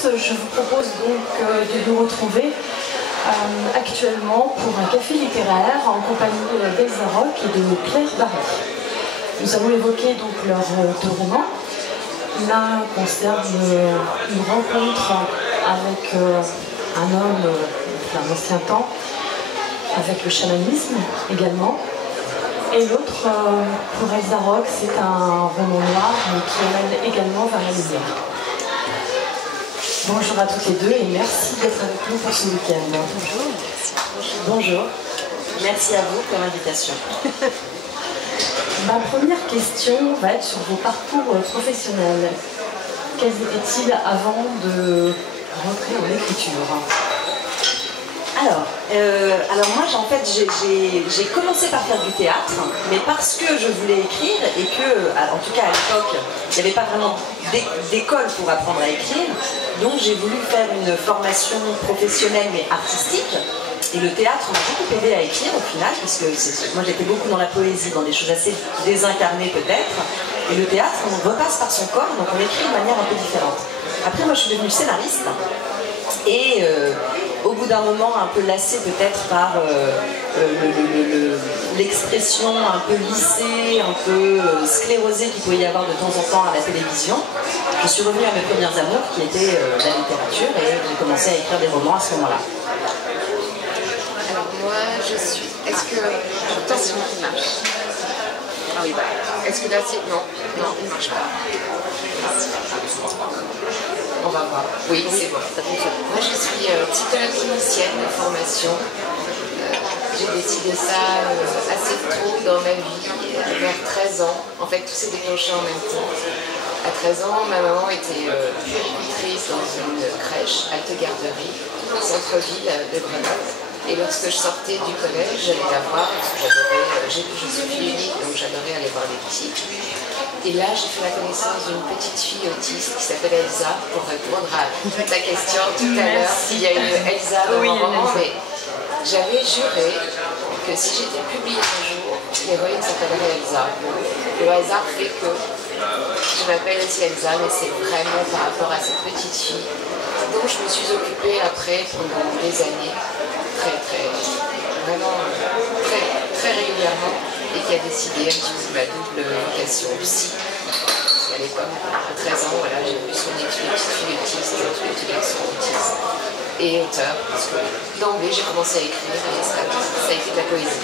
tous, je vous propose donc de nous retrouver actuellement pour un café littéraire en compagnie d'Elsa Rock et de Claire Barry. Nous allons évoquer donc leurs deux romans. L'un concerne une rencontre avec un homme d'un ancien temps, avec le chamanisme également. Et l'autre, pour Elsa Rock, c'est un roman noir, mais qui emmène également vers la lumière. Bonjour à toutes les deux et merci d'être avec nous pour ce week-end. Bonjour. Bonjour. Merci à vous pour l'invitation. Ma première question va être sur vos parcours professionnels. Quels étaient-ils avant de rentrer en écriture? Alors moi, en fait, j'ai commencé par faire du théâtre, mais parce que je voulais écrire et que, en tout cas à l'époque, il n'y avait pas vraiment d'école pour apprendre à écrire, donc j'ai voulu faire une formation professionnelle mais artistique. Et le théâtre m'a beaucoup aidé à écrire au final, puisque moi j'étais beaucoup dans la poésie, dans des choses assez désincarnées peut-être. Et le théâtre, on repasse par son corps, donc on écrit de manière un peu différente. Après, moi je suis devenue scénariste. Et au bout d'un moment, un peu lassée peut-être par l'expression un peu lissée, un peu sclérosée qu'il pouvait y avoir de temps en temps à la télévision, je suis revenue à mes premières amours qui étaient la littérature et j'ai commencé à écrire des romans à ce moment-là. Alors moi, je suis... Est-ce que... Attention, il marche. Ah oui, voilà. Est-ce que là, c'est... Non, il ne marche pas. On va voir. Oui, c'est bon, ça fonctionne. Moi, je suis psychologue clinicienne de formation. J'ai décidé ça assez tôt dans ma vie, vers 13 ans. En fait, tout s'est déclenché en même temps. À 13 ans, ma maman était puéricultrice dans une crèche, halte garderie, centre-ville de Grenoble. Et lorsque je sortais du collège, j'allais la voir parce que j'adorais, je suis fille unique, donc j'adorais aller voir les petits. Et là, j'ai fait la connaissance d'une petite fille autiste qui s'appelle Elsa, pour répondre à ta question tout à l'heure, s'il y a une Elsa dans mon roman. Mais j'avais juré que si j'étais publiée un jour, l'héroïne s'appellerait Elsa. Le hasard fait que je m'appelle aussi Elsa, mais c'est vraiment par rapport à cette petite fille dont je me suis occupée après pendant des années, vraiment très régulièrement, et qui a décidé un petit peu ma double vocation psy. Parce qu'à l'époque, à 13 ans, voilà, j'ai vu son étude, petite fille autiste, tous les petits garçons autistes, et auteur, parce que d'emblée j'ai commencé à écrire et ça a été de la poésie.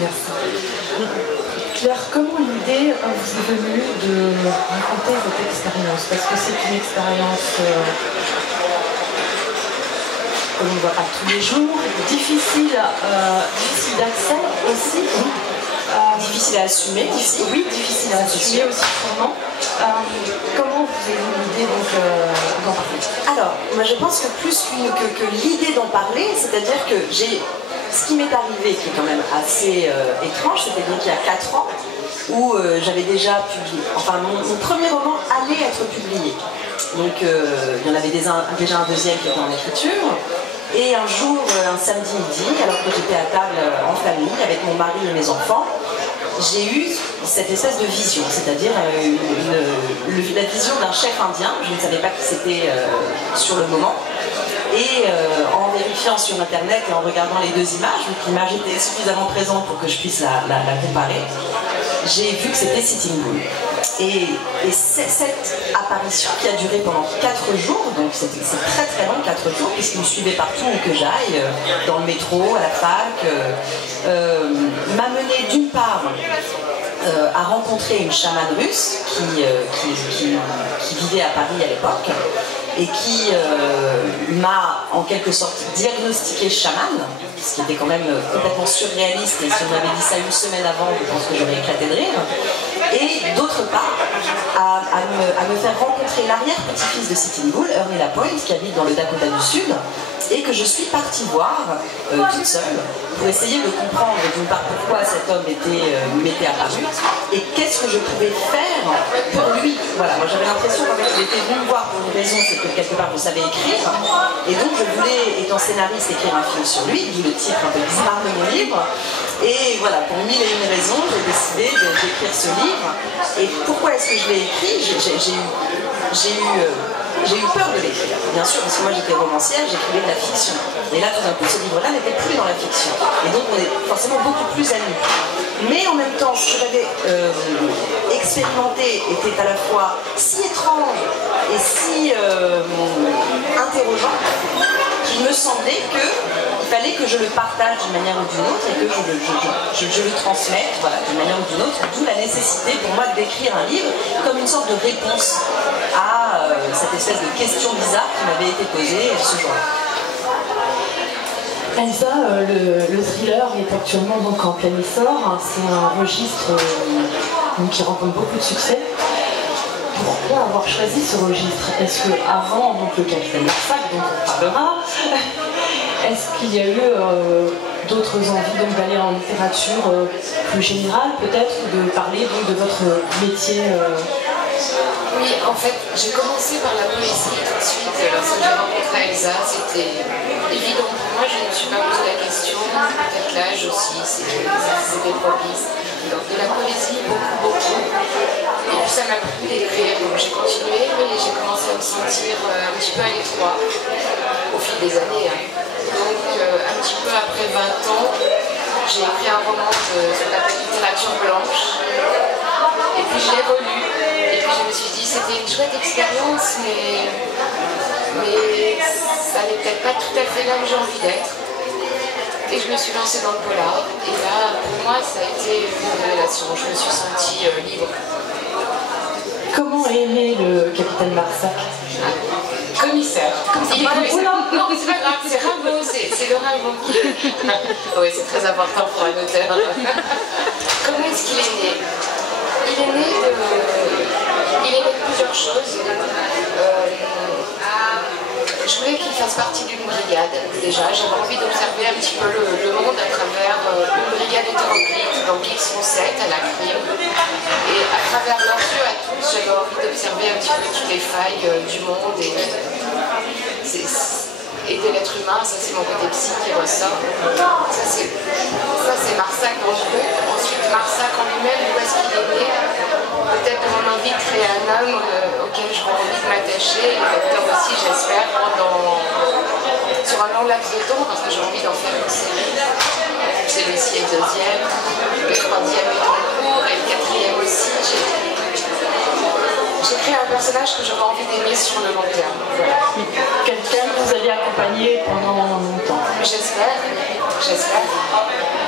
Merci. Claire, comment l'idée vous est venue de raconter votre expérience? Parce que c'est une expérience que l'on ne voit pas tous les jours, difficile d'accès aussi. Difficile à assumer, difficile. Oui, difficile à assumer aussi sûrement. Comment vous avez eu l'idée d'en parler? Alors, moi je pense que plus que l'idée d'en parler, c'est-à-dire que ce qui m'est arrivé, qui est quand même assez étrange, c'était donc il y a 4 ans, où j'avais déjà publié, enfin mon premier roman allait être publié. Donc il y en avait déjà un deuxième qui était en écriture. Et un jour, un samedi midi, alors que j'étais à table en famille avec mon mari et mes enfants, j'ai eu cette espèce de vision, c'est-à-dire la vision d'un chef indien. Je ne savais pas qui c'était sur le moment. Et en vérifiant sur internet et en regardant les deux images, vu que l'image était suffisamment présente pour que je puisse la comparer, j'ai vu que c'était Sitting Bull. Et cette apparition qui a duré pendant 4 jours, donc c'est très long, 4 jours, puisqu'il me suivait partout où que j'aille, dans le métro, à la fac, m'a mené d'une part à rencontrer une chamane russe qui vivait à Paris à l'époque et qui m'a en quelque sorte diagnostiqué chamane, ce qui était quand même complètement surréaliste, et si on m'avait dit ça une semaine avant, je pense que j'aurais éclaté de rire. Et d'autre part, à me faire rencontrer l'arrière-petit-fils de Sitting Bull, Ernie Lapointe, qui habite dans le Dakota du Sud, et que je suis partie voir toute seule pour essayer de comprendre d'une part pourquoi cet homme m'était apparu et qu'est-ce que je pouvais faire pour lui. Voilà, moi j'avais l'impression qu'en fait il était venu me voir pour une raison, c'est que quelque part je savais écrire, et donc je voulais, étant scénariste, écrire un film sur lui, d'où le titre un peu bizarre de mon livre. Et voilà, pour 1001 raisons, j'ai décidé d'écrire ce livre. Et pourquoi est-ce que je l'ai écrit? J'ai eu j'ai eu peur de l'écrire, bien sûr, parce que moi j'étais romancière, j'écrivais de la fiction. Et là, tout d'un coup, ce livre-là n'était plus dans la fiction. Et donc, on est forcément beaucoup plus amis. Mais en même temps, ce que j'avais expérimenté était à la fois si étrange et si interrogeant qu'il me semblait qu'il fallait que je le partage d'une manière ou d'une autre et que je le transmette voilà, d'une manière ou d'une autre, d'où la nécessité pour moi d'écrire un livre comme une sorte de réponse à cette espèce de question bizarre qui m'avait été posée ce jour-là. Elsa, le thriller est actuellement donc en plein essor. C'est un registre qui rencontre beaucoup de succès. Pourquoi avoir choisi ce registre? Est-ce qu'avant le Capitaine Marsac, dont on parlera, est-ce qu'il y a eu d'autres envies d'aller en littérature plus générale, peut-être, de parler de votre métier Oui, en fait, j'ai commencé par la poésie tout de suite. Lorsque j'ai rencontré Elsa, c'était évident pour moi, je ne me suis pas posé la question. Peut-être l'âge aussi, c'était propice. Donc de la poésie, beaucoup. Et puis ça m'a plu d'écrire, donc j'ai continué, mais j'ai commencé à me sentir un petit peu à l'étroit au fil des années. Donc un petit peu après 20 ans, j'ai écrit un roman sur la littérature blanche. Et puis je l'ai relu. Et puis je me suis dit, c'était une chouette expérience, mais ça n'est peut-être pas tout à fait là où j'ai envie d'être. Et je me suis lancée dans le polar. Et là, pour moi, ça a été une révélation. Je me suis sentie libre. Comment est né le Capitaine Marsac? Commissaire. Non, c'est pas grave, c'est Rimbaud, c'est le Rimbaud qui... Oui, c'est très important pour un auteur. Comment est-ce qu'il est né? Il est né de plusieurs choses. Je voulais qu'il fasse partie d'une brigade, déjà. J'avais envie d'observer un petit peu le monde à travers une brigade hétéroclite, donc ils sont 7 à la crime. Et à travers leurs yeux à tous, j'avais envie d'observer un petit peu toutes les failles du monde et de l'être humain. Ça, c'est mon côté psy qui ressort. Ça, c'est Marsac en groupe. Ensuite, Marsac en lui-même, où est-ce qu'il est né? Peut-être de mon envie de créer un homme auquel j'aurais envie de m'attacher, et lecteur aussi, j'espère, sur un long laps de temps, parce que j'ai envie d'en faire une série. Celui-ci est le deuxième, le troisième est en cours, et le quatrième aussi. J'ai créé un personnage que j'aurais envie d'aimer sur le long terme. Voilà. Quelqu'un que vous allez accompagner pendant longtemps. J'espère.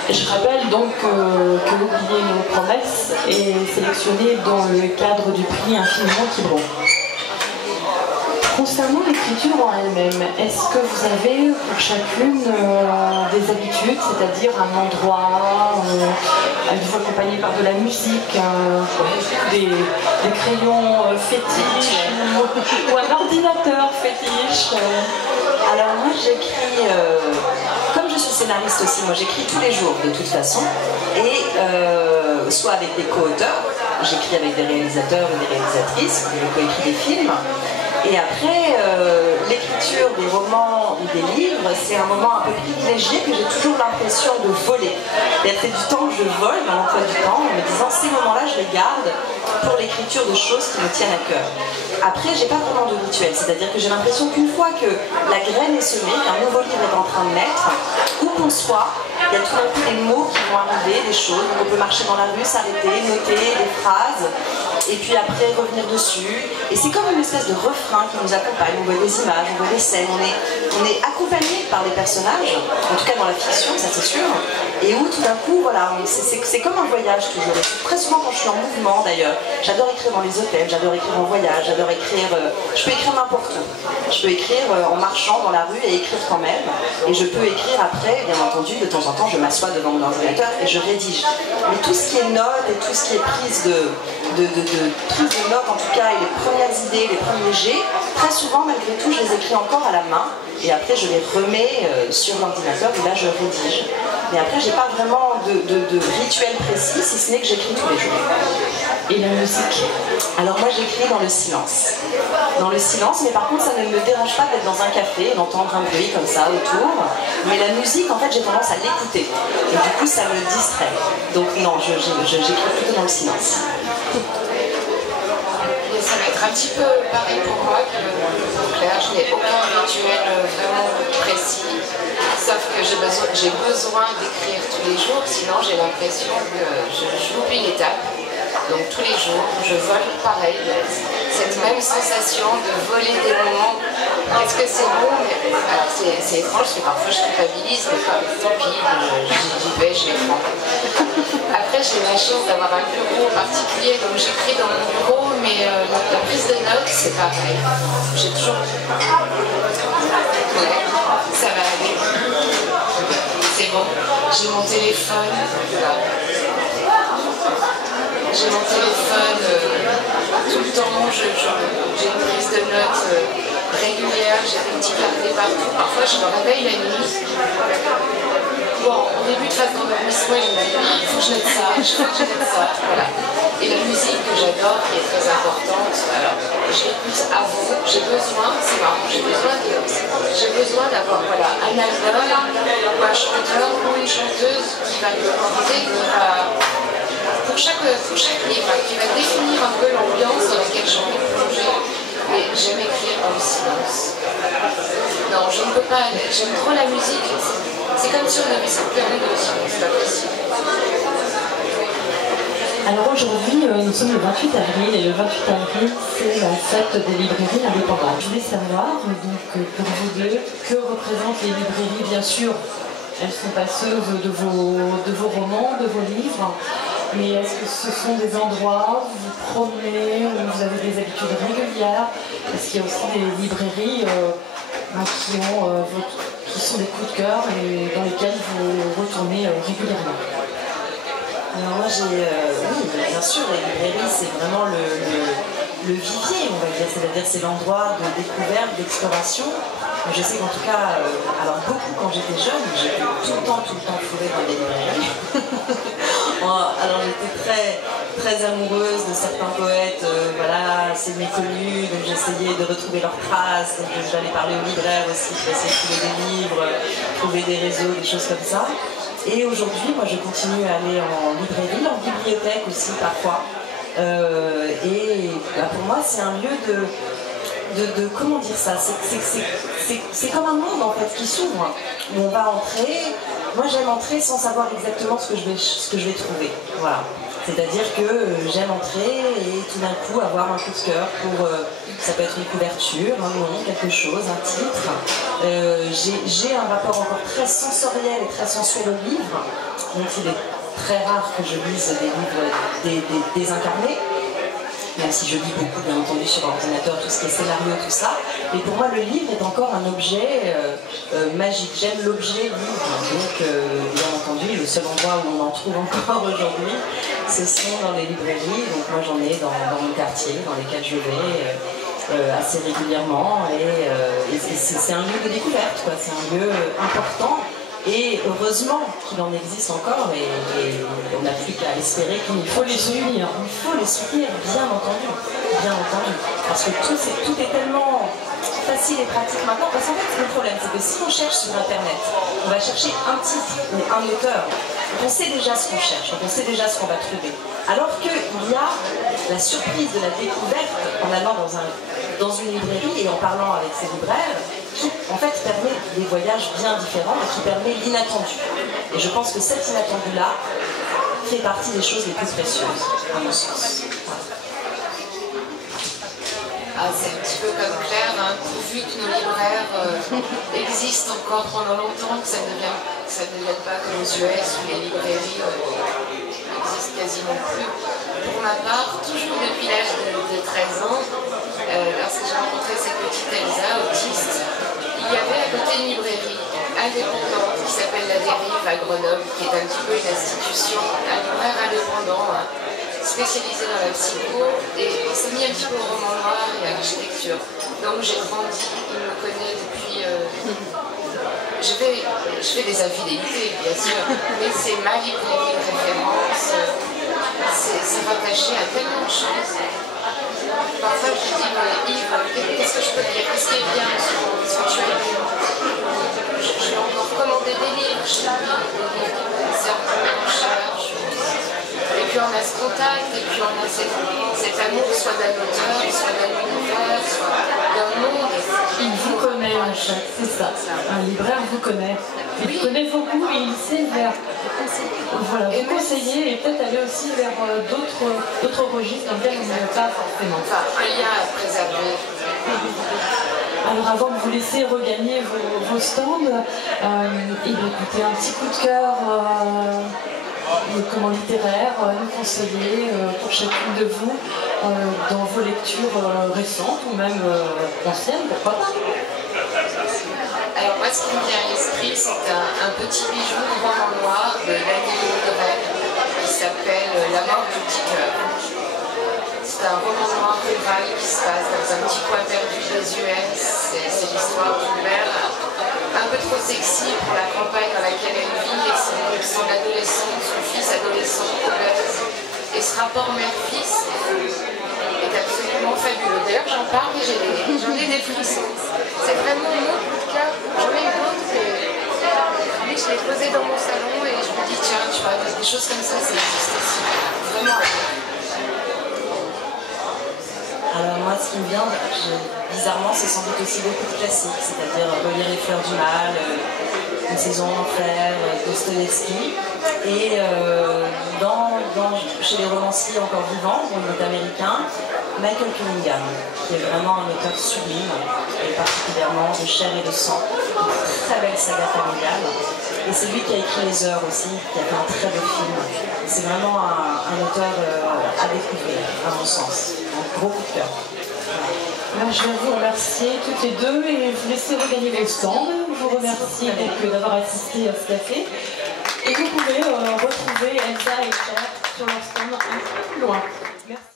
Je rappelle donc que l'Oublier nos promesses est sélectionné dans le cadre du prix Infiniment Quiberon. Concernant l'écriture en elle-même, est-ce que vous avez pour chacune des habitudes, c'est-à-dire un endroit, vous accompagné par de la musique, des crayons fétiches ou un ordinateur fétiche? Alors moi j'écris, comme je suis scénariste aussi, moi j'écris tous les jours de toute façon, et soit avec des co-auteurs, j'écris avec des réalisateurs et des réalisatrices, j'ai coécrit des films. Et après, l'écriture des romans ou des livres, c'est un moment un peu privilégié que j'ai toujours l'impression de voler. C'est du temps que je vole dans l'emploi du temps, en me disant ces moments-là, je les garde pour l'écriture de choses qui me tiennent à cœur. Après, j'ai pas vraiment de rituel, c'est-à-dire que j'ai l'impression qu'une fois que la graine est semée, qu'un nouveau livre est en train de naître, où qu'on soit, il y a tout d'un coup des mots qui vont arriver, des choses, on peut marcher dans la rue, s'arrêter, noter des phrases, et puis après revenir dessus. Et c'est comme une espèce de refrain qui nous accompagne. On voit des images, on voit des scènes, on est accompagné par les personnages, en tout cas dans la fiction, ça c'est sûr, et où tout d'un coup, voilà, c'est comme un voyage toujours. Et très souvent quand je suis en mouvement d'ailleurs, j'adore écrire dans les hôtels, j'adore écrire en voyage, j'adore écrire, je peux écrire n'importe où. Je peux écrire en marchant dans la rue et écrire quand même, et je peux écrire après, bien entendu, de temps en temps je m'assois devant mon ordinateur et je rédige. Mais tout ce qui est notes et tout ce qui est prise de notes en tout cas, et les premières idées, les premiers jets, très souvent malgré tout je les écris encore à la main et après je les remets sur l'ordinateur et là je rédige. Mais après j'ai pas vraiment de rituel précis, si ce n'est que j'écris tous les jours. Et la musique? Alors moi j'écris dans le silence. Dans le silence, mais par contre ça ne me dérange pas d'être dans un café et d'entendre un bruit comme ça autour. Mais la musique, en fait, j'ai tendance à l'écouter. Et du coup, ça me distrait. Donc non, j'écris plutôt dans le silence. Et ça m'est un petit peu pareil pour moi que pour Claire. Je n'ai aucun rituel vraiment précis, sauf que j'ai besoin d'écrire tous les jours, sinon j'ai l'impression que j'oublie l'étape. Donc tous les jours, je vole pareil, cette même sensation de voler des moments. Est-ce que c'est bon? Alors c'est étrange, parce que parfois je culpabilise, mais tant pis, j'y vais, je les prends. Après, j'ai la chance d'avoir un bureau particulier, donc j'écris dans mon bureau, mais la prise de notes, c'est pareil. J'ai toujours... Ouais, ça va aller. C'est bon. J'ai mon téléphone, là. J'ai mon téléphone tout le temps, j'ai une prise de notes régulière, j'ai des petits carnets partout. Parfois, je me réveille la nuit. Bon, au début de phase d'endormissement, je me dis, il faut que je note ça, voilà. Et la musique que j'adore, qui est très importante, alors, je l'écoute avant, j'ai besoin, c'est marrant, j'ai besoin d'avoir, voilà, un album ou un chanteur ou une chanteuse qui va me porter, pour chaque livre, qui va définir un peu l'ambiance dans laquelle j'ai envie de plonger. Mais j'aime écrire dans le silence. Non, je ne peux pas, j'aime trop la musique. C'est comme si on avait cette période de silence, c'est pas possible. Alors aujourd'hui, nous sommes le 28 avril et le 28 avril, c'est la fête des librairies indépendantes. Je voulais savoir, donc, pour vous deux, que représentent les librairies, bien sûr. Elles sont passeuses de vos romans, de vos livres. Mais est-ce que ce sont des endroits où vous vous promenez, où vous avez des habitudes régulières? Est-ce qu'il y a aussi des librairies qui sont des coups de cœur et dans lesquelles vous retournez régulièrement? Alors moi oui, bien sûr, les librairies c'est vraiment le vivier, on va dire, c'est-à-dire c'est l'endroit de découverte, d'exploration. Je sais qu'en tout cas, alors beaucoup quand j'étais jeune, j'étais tout le temps fourrée dans les librairies. Alors j'étais très amoureuse de certains poètes, voilà, c'est méconnu, donc j'essayais de retrouver leurs traces, donc j'allais parler aux libraires aussi, pour essayer de trouver des livres, trouver des réseaux, des choses comme ça. Et aujourd'hui, moi je continue à aller en librairie, en bibliothèque aussi parfois. Et pour moi c'est un lieu de comment dire ça, c'est comme un monde en fait qui s'ouvre, où on va entrer. Moi j'aime entrer sans savoir exactement ce que je vais trouver, voilà. C'est-à-dire que j'aime entrer et tout d'un coup avoir un coup de cœur pour, ça peut être une couverture, un nom, quelque chose, un titre. J'ai un rapport encore très sensoriel et très sensuel au livre, donc il est très rare que je lise des livres désincarnés. Même si je lis beaucoup, bien entendu, sur ordinateur, tout ce qui est scénario, tout ça. Mais pour moi, le livre est encore un objet magique. J'aime l'objet livre. Donc, bien entendu, le seul endroit où on en trouve encore aujourd'hui, ce sont dans les librairies. Donc, moi, j'en ai dans mon quartier, dans lesquels je vais assez régulièrement. Et c'est un lieu de découverte, quoi. C'est un lieu important. Et heureusement qu'il en existe encore, et on n'a plus qu'à espérer qu'il faut les soutenir. Il faut les soutenir, bien entendu. Parce que tout est tellement facile et pratique maintenant. Parce qu'en fait, le problème, c'est que si on cherche sur Internet, on va chercher un titre ou un auteur, on sait déjà ce qu'on cherche, on sait déjà ce qu'on va trouver. Alors qu'il y a la surprise de la découverte en allant dans une librairie et en parlant avec ses libraires, qui en fait permet des voyages bien différents et qui permet l'inattendu. Et je pense que cet inattendu-là fait partie des choses les plus précieuses, à mon sens. Ah, c'est un petit peu comme Claire, hein, pourvu que nos libraires existent encore pendant longtemps, que ça ne devienne pas comme aux US où les librairies n'existent quasiment plus. Pour ma part, toujours depuis l'âge de 13 ans, lorsque j'ai rencontré cette petite Elsa, autiste, il y avait à côté une librairie indépendante qui s'appelle La Dérive à Grenoble, qui est un petit peu une institution, un libraire indépendant, hein, spécialisé dans la psycho, et il s'est mis un petit peu au roman noir et à l'architecture. Donc j'ai grandi, il me connaît depuis... je fais des infidélités, bien sûr, mais c'est ma librairie de référence, c'est rattaché à tellement de choses. Parfois je dis, mais Yves, qu'est-ce que je peux dire? Qu'est-ce qui est bien ce que tu as lu? Je vais encore commander des livres, je lis des livres qui me servent de recherche. Et puis on a ce contact, et puis on a cet amour soit d'un auteur, soit d'un univers, soit d'un monde. Il vous connaît, c'est ça. Un libraire vous connaît. Il connaît vos goûts et il sait voilà, vous conseiller et peut-être aller aussi vers d'autres registres dans lesquels on n'est pas forcément. Enfin, un lien à préserver. Alors avant de vous laisser regagner vos stands, écoutez, un petit coup de cœur littéraire, nous conseiller pour chacune de vous dans vos lectures récentes ou même anciennes, pourquoi pas. Alors moi, ce qui me vient à l'esprit, c'est un petit bijou de roman noir de Daniel Legrel qui s'appelle La mort du petit cœur. C'est un roman noir rural qui se passe dans un petit coin perdu des US. C'est l'histoire d'une mère un peu trop sexy pour la campagne dans laquelle elle vit et son adolescent, son fils adolescent obèse. Et ce rapport mère-fils est absolument fabuleux. D'ailleurs, j'en parle et j'en ai des frissons. C'est vraiment mon coup de cœur. J'en ai une autre, mais je l'ai posée dans mon salon et je me dis, tiens, tu vois, des choses comme ça existe aussi. Vraiment. Alors moi, ce qui me vient, bizarrement, c'est sans doute aussi beaucoup de classiques, c'est-à-dire relire Les Fleurs du Mal, Une saison d'enfer, Dostoïevski. Et chez les romanciers encore vivants, dont il est américain, Michael Cunningham, qui est vraiment un auteur sublime, et particulièrement de chair et de sang, une très belle saga familiale. Et c'est lui qui a écrit Les Heures aussi, qui a fait un très beau film. C'est vraiment un auteur à découvrir, à mon sens. Un gros coup de cœur. Alors, je vais vous remercier toutes les deux et vous laisser regagner vos stands. Je vous remercie d'avoir assisté à ce café. Et vous pouvez retrouver Elsa et Claire sur leur stand un peu plus loin. Merci.